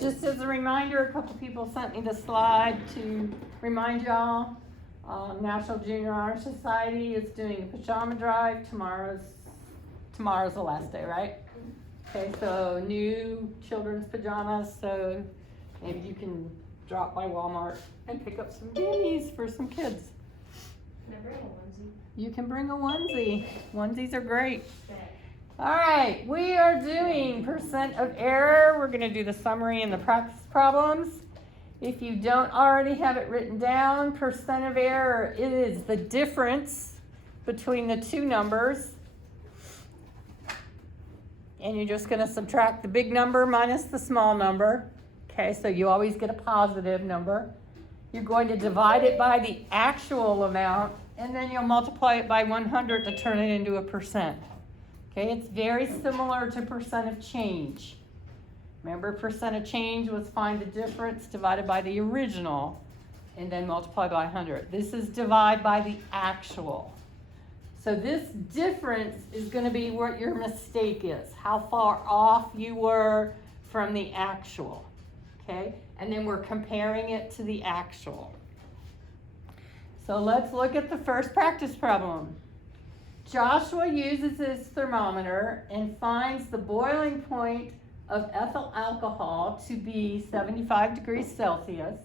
Just as a reminder, a couple people sent me the slide to remind y'all. National Junior Honor Society is doing a pajama drive. Tomorrow's the last day, right? Okay, so new children's pajamas, so maybe you can drop by Walmart and pick up some jammies for some kids. Can I bring a onesie? You can bring a onesie. Onesies are great. All right, we are doing percent of error. We're going to do the summary and the practice problems. If you don't already have it written down, percent of error is the difference between the two numbers. And you're just going to subtract the big number minus the small number. Okay, so you always get a positive number. You're going to divide it by the actual amount, and then you'll multiply it by 100 to turn it into a percent. Okay, it's very similar to percent of change. Remember, percent of change was find the difference divided by the original and then multiply by 100. This is divide by the actual. So this difference is going to be what your mistake is, how far off you were from the actual. Okay, and then we're comparing it to the actual. So let's look at the first practice problem. Joshua uses his thermometer and finds the boiling point of ethyl alcohol to be 75 degrees Celsius.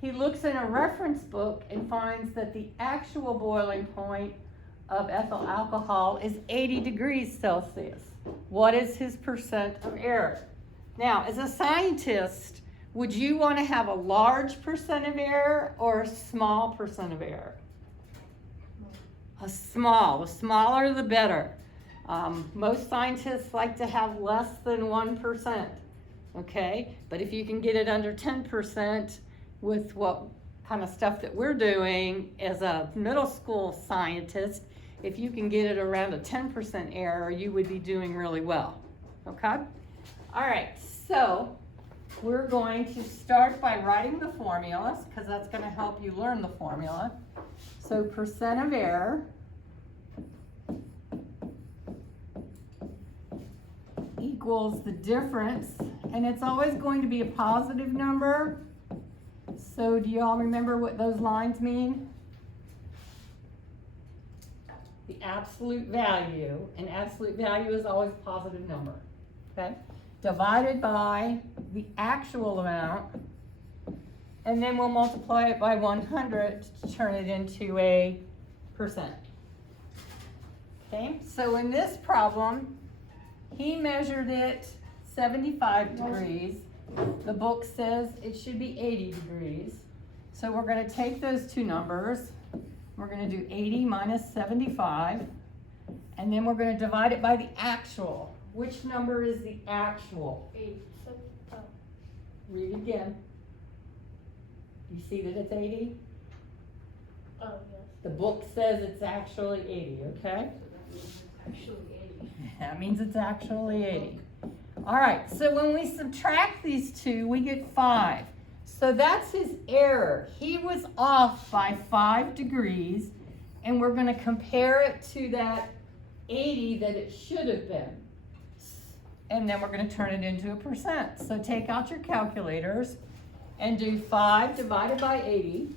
He looks in a reference book and finds that the actual boiling point of ethyl alcohol is 80 degrees Celsius. What is his percent of error? Now, as a scientist, would you want to have a large percent of error or a small percent of error? A small. The smaller the better. Most scientists like to have less than 1%, okay? But if you can get it under 10% with what kind of stuff that we're doing as a middle school scientist, if you can get it around a 10% error, you would be doing really well, okay? All right, so we're going to start by writing the formulas because that's going to help you learn the formula. So percent of error equals the difference, and it's always going to be a positive number. So do you all remember what those lines mean? The absolute value, and absolute value is always a positive number, okay? Divided by the actual amount, and then we'll multiply it by 100 to turn it into a percent. Okay, so in this problem, he measured it 75 degrees. The book says it should be 80 degrees. So we're going to take those two numbers. We're going to do 80 minus 75, and then we're going to divide it by the actual. Which number is the actual? 8. Read again. You see that it's 80? Oh, yes. The book says it's actually 80, okay? Actually 80. That means it's actually 80. All right, so when we subtract these two, we get 5. So that's his error. He was off by 5 degrees, and we're going to compare it to that 80 that it should have been. And then we're going to turn it into a percent. So take out your calculators and do 5 divided by 80.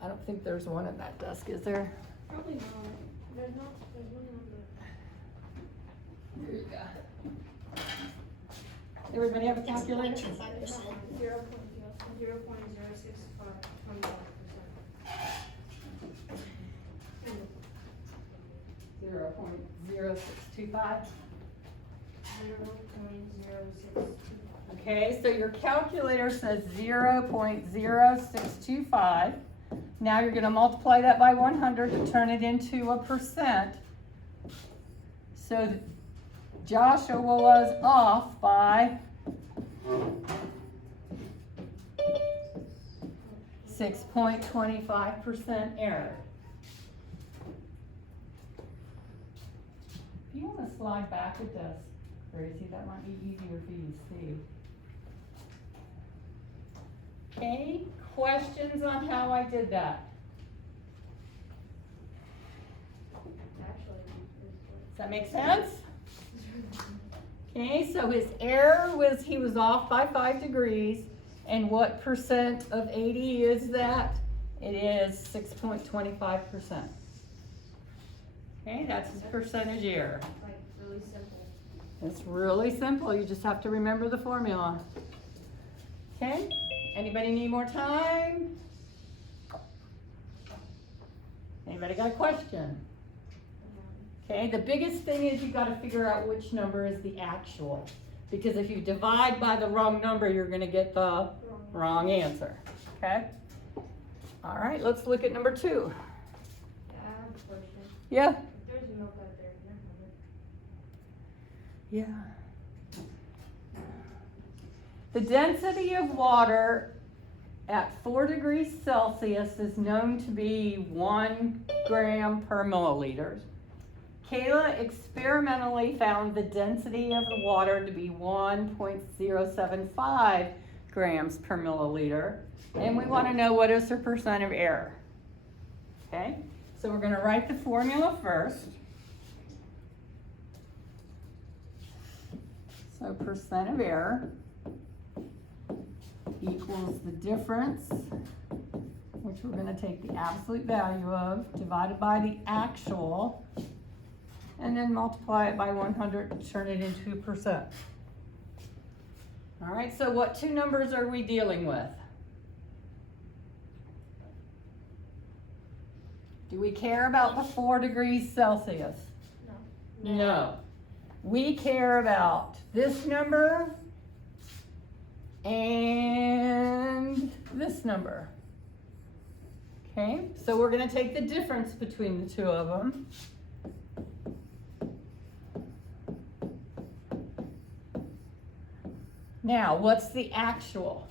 I don't think there's one at that desk, is there? Probably not. There's one on There you go. Everybody have a calculator? 0.0651%. 0.0625. 0.0625. Okay, so your calculator says 0.0625. Now you're going to multiply that by 100 to turn it into a percent. So Joshua was off by 6.25% error. If you want to slide back a desk, Gracie, that might be easier for you to see. Okay, questions on how I did that? Actually, Does that make sense? Okay, so his error was he was off by 5 degrees. And what percent of 80 is that? It is 6.25%. Okay, that's his percentage error. Like really simple. It's really simple. You just have to remember the formula. Okay, anybody need more time? Anybody got a question? Okay, the biggest thing is you got to figure out which number is the actual. Because if you divide by the wrong number, you're going to get the wrong answer. Okay? All right, let's look at number 2. Yeah, I have a question. Yeah? If there's milk out there, can I have it? Yeah. The density of water at 4 degrees Celsius is known to be 1 gram per milliliter. Kayla experimentally found the density of the water to be 1.075 grams per milliliter, and we want to know what is her percent of error. Okay, so we're going to write the formula first. So percent of error equals the difference, which we're going to take the absolute value of, divided by the actual, and then multiply it by 100 to turn it into a percent. All right, so what 2 numbers are we dealing with? Do we care about the 4 degrees Celsius? No. No. We care about this number and this number. Okay, so we're going to take the difference between the 2 of them. Now, what's the actual?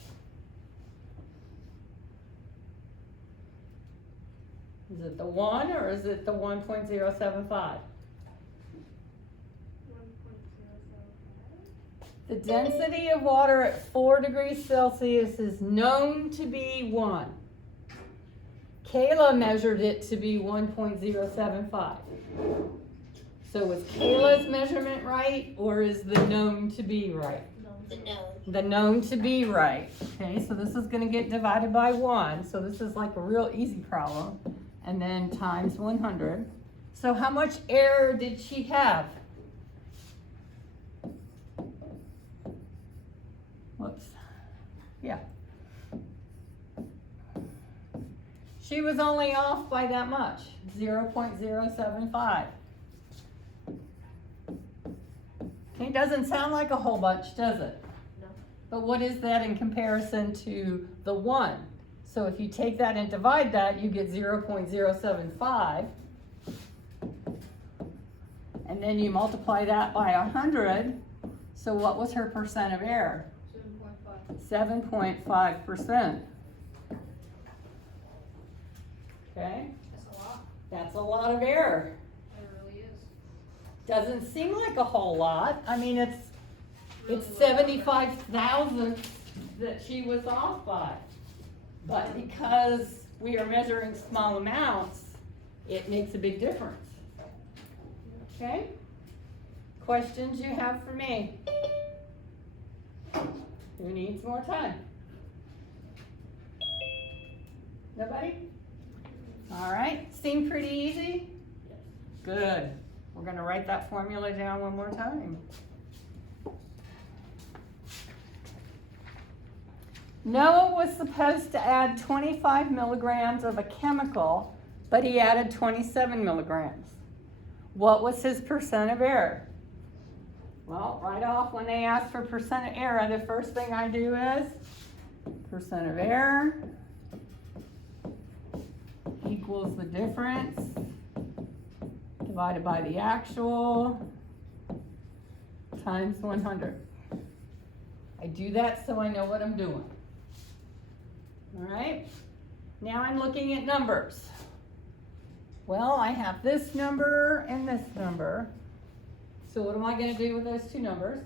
Is it the 1 or is it the 1.075? The density of water at 4 degrees Celsius is known to be 1. Kayla measured it to be 1.075. So was Kayla's measurement right, or is the known to be right? The known. The known to be right. Okay, so this is going to get divided by 1. So this is like a real easy problem. And then times 100. So how much error did she have? Whoops. Yeah. She was only off by that much, 0.075. Okay, doesn't sound like a whole bunch, does it? No. But what is that in comparison to the 1? So if you take that and divide that, you get 0.075. And then you multiply that by 100. So what was her percent of error? 7.5. 7.5%. Okay, That's a lot. that's a lot of error. It really is. Doesn't seem like a whole lot. I mean, it's Really 75 thousandths that she was off by. But because we are measuring small amounts, it makes a big difference. Okay? Questions you have for me? Who needs more time? Nobody? All right, seem pretty easy? Good. We're going to write that formula down one more time. Noah was supposed to add 25 milligrams of a chemical, but he added 27 milligrams. What was his percent of error? Well, right off when they ask for percent of error, the first thing I do is percent of error equals the difference divided by the actual times 100. I do that so I know what I'm doing. All right, now I'm looking at numbers. Well, I have this number and this number. So what am I going to do with those 2 numbers?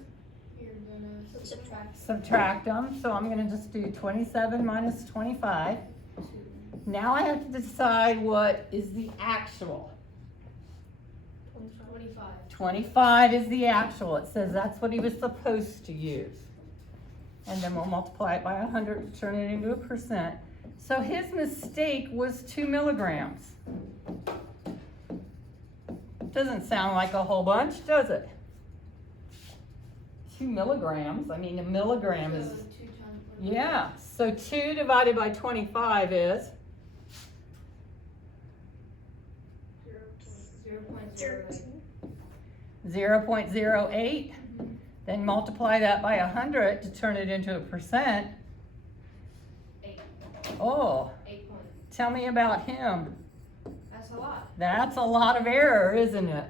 You're gonna subtract Subtract them. So I'm going to just do 27 minus 25. 2. Now I have to decide what is the actual. 25. 25 is the actual. It says that's what he was supposed to use. And then we'll multiply it by 100 to turn it into a percent. So his mistake was 2 milligrams. Doesn't sound like a whole bunch, does it? 2 milligrams. I mean, a milligram is, So 2 times 25. yeah. So 2 divided by 25 is 0.08. 0.08. Then multiply that by 100 to turn it into a percent. 8. Oh, 8 points. tell me about him. That's a lot. That's a lot of error, isn't it?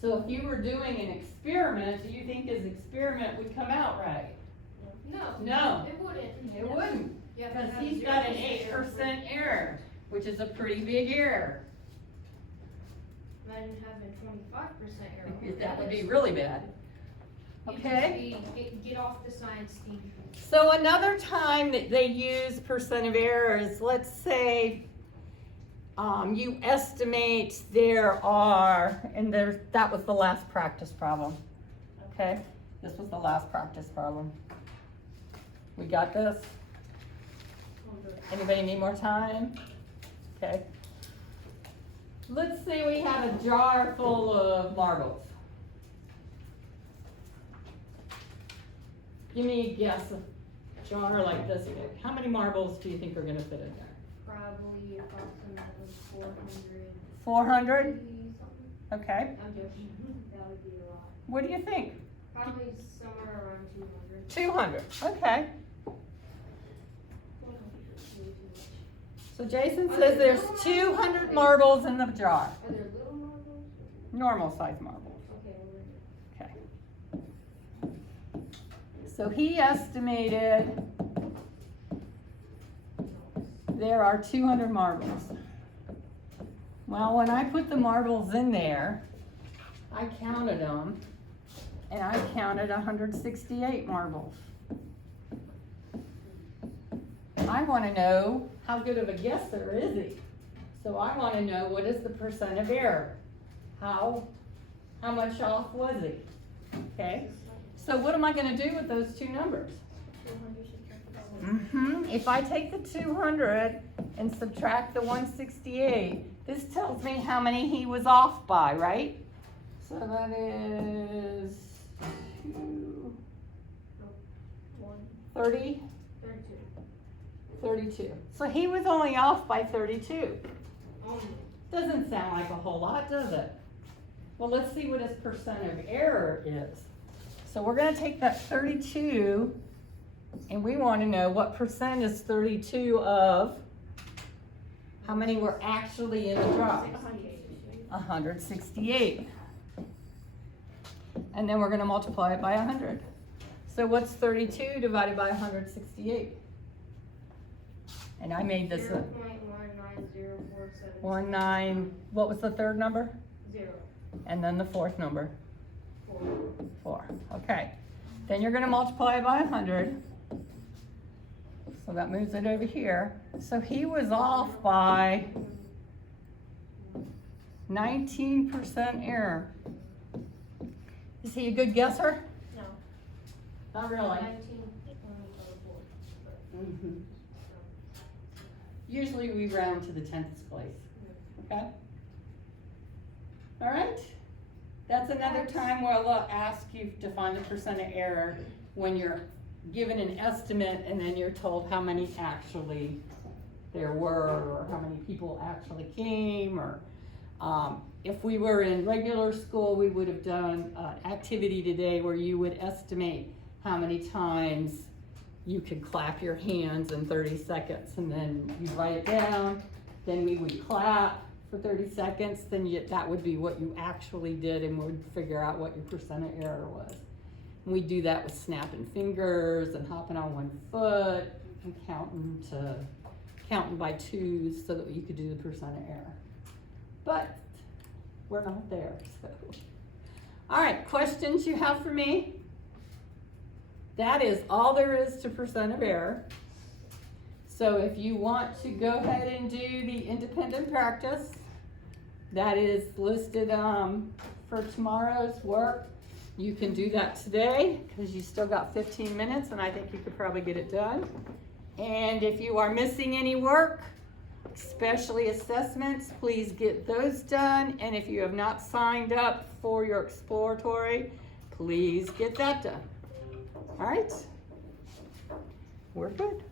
So if you were doing an experiment, do you think his experiment would come out right? No. No. It wouldn't. It wouldn't, You have to because have he's got an 8% error, which is a pretty big error. Imagine having 25% error. That would be really bad. Okay? Get off the science team. So another time that they use percent of error is, let's say, you estimate there are, and that was the last practice problem. Okay? This was the last practice problem. We got this? Anybody need more time? Okay. Let's say we have a jar full of marbles. Give me a guess, a jar like this big. How many marbles do you think are gonna fit in there? Probably approximately 400. 400? Something. Okay. I'm joking. That would be a lot. What do you think? Probably somewhere around 200. 200. Okay. So Jason Are says there there's little 200 marbles? marbles in the jar. Are there little marbles? Normal size marbles. Okay, Okay. So he estimated there are 200 marbles. Well, when I put the marbles in there, I counted them, and I counted 168 marbles. I want to know how good of a guesser is he. So I want to know, what is the percent of error? How much off was he? Okay. So what am I going to do with those two numbers? 200. If I take the 200 and subtract the 168, this tells me how many he was off by, right? So that is 2, 30, 32. So he was only off by 32. Only. Doesn't sound like a whole lot, does it? Well, let's see what his percent of error is. So we're going to take that 32, and we want to know what percent is 32 of how many were actually in the jar. 168. And then we're going to multiply it by 100. So what's 32 divided by 168? And I made this a 19, what was the third number? 0. And then the fourth number? 4. 4. Okay. Then you're going to multiply it by 100. So that moves it over here. So he was off by 19% error. Is he a good guesser? No. Not really. 19. Mhm. Usually we round to the 10th place. Okay? All right? That's another time where I'll ask you to find the percent of error when you're given an estimate and then you're told how many actually there were, or how many people actually came, or if we were in regular school, we would have done an activity today where you would estimate how many times you could clap your hands in 30 seconds, and then you write it down, then we would clap for 30 seconds, then that would be what you actually did, and we'd figure out what your percent of error was. And we do that with snapping fingers and hopping on one foot and counting by twos so that you could do the percent of error. But we're not there, so. All right, questions you have for me? That is all there is to percent of error. So if you want to go ahead and do the independent practice, that is listed for tomorrow's work. You can do that today because you still got 15 minutes and I think you could probably get it done. And if you are missing any work, especially assessments, please get those done. And if you have not signed up for your exploratory, please get that done. All right, we're good.